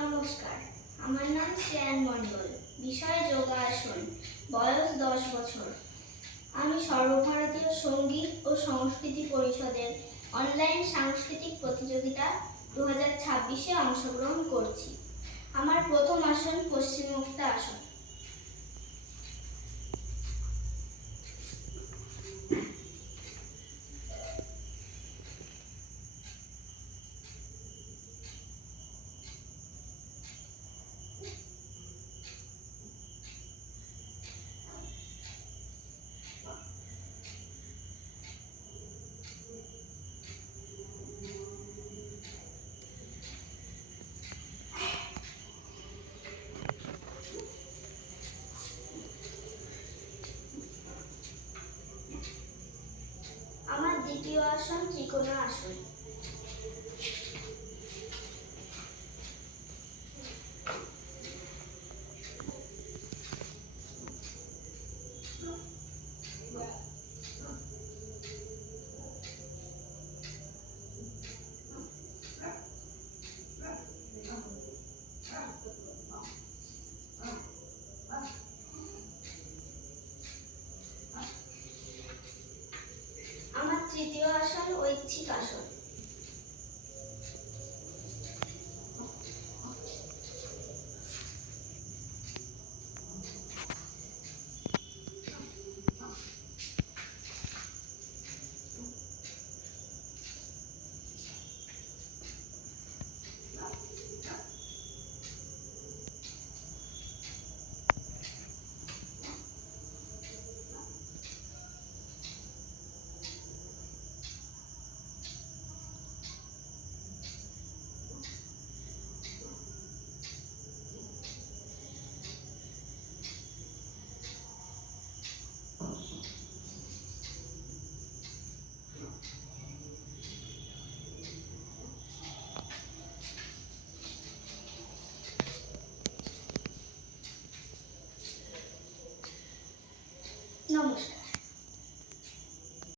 নমস্কার, আমার নাম শ্রেয়ান মণ্ডল। বিষয় যোগাসন। বয়স 10 বছর। আমি সর্বভারতীয় সঙ্গীত ও সংস্কৃতি পরিষদের অনলাইন সাংস্কৃতিক প্রতিযোগিতা 2026-এ অংশগ্রহণ করছি। আমার প্রথম আসন পশ্চিমমুক্তা আসন। আমার দ্বিতীয় আসন ত্রিকোণা আসন। আমার তৃতীয় আসন ঐচ্ছিক আসন। নমস্কার।